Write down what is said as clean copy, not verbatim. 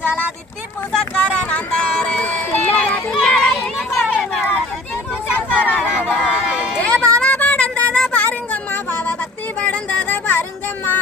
மங்களா தித்தி பூசக்காரன் வந்தாரு ஏ பாவா படந்தத பாருங்கம்மா பாவா பக்தி படந்தத பாருங்கம்மா